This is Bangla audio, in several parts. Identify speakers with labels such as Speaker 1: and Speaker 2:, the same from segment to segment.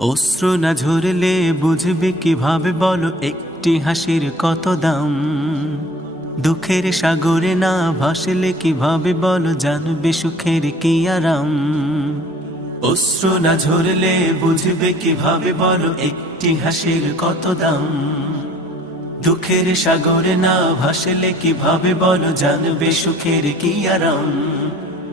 Speaker 1: অশ্রু না ঝরলে বুঝবে কীভাবে? বলো, একটি হাসির কত দাম? দুঃখের সাগরে না ভাসলে কীভাবে? বলো, জানবে সুখের কি আরাম? অশ্রু না ঝরলে বুঝবে কীভাবে? বলো, একটি হাসির কত দাম? দুঃখের সাগরে না ভাসলে কীভাবে? বলো, জানবে সুখের কি আরাম?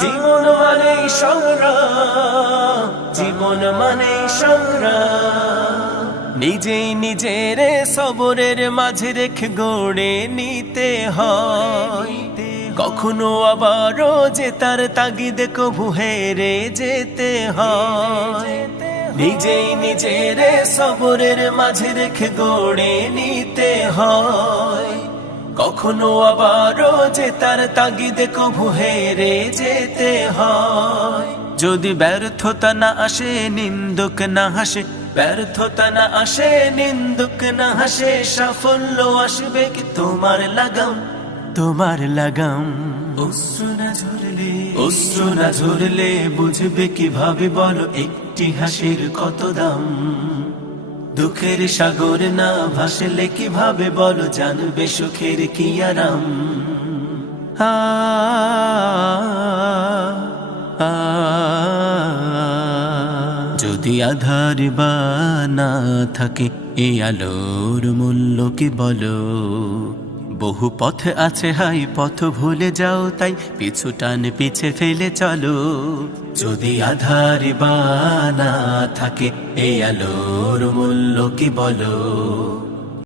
Speaker 1: জীবন মানে সংগ্রাম, জীবন মানে সংগ্রাম। নিজেই নিজের সবরের মাঝে রেখে গড়ে নিতে হয়। কখনো আবারও যে তার তাগিদে কভু হেরে যেতে হয়। নিজেই নিজের সবরের মাঝে রেখে গড়ে নিতে হয়। কখনো আবারও যে তার তাগিদে কভু হেরে যেতে হয়। যদি ব্যর্থতা না আসে নিন্দুক না হাসে ব্যর্থতা না আসে নিন্দুক না হাসে সাফল্য আসবে কি তোমার লাগাম? তোমার লাগাম। অশ্রু না ঝরলে অশ্রু না ঝরলে বুঝবে কীভাবে বলো একটি হাসির কত দাম? দুঃখের সাগর না ভাসলে কীভাবে বলো জানবে সুখের কি আরাম? আ, যদি আধার বা না থাকে এই আলোর মূল্য কি বলো? বহু পথ আছে, হাই পথ ভুলে যাও তাই পিছু টান পিছে ফেলে চলো। যদি আধার বানা থাকে, এই আলোর মূল্য কি বলো?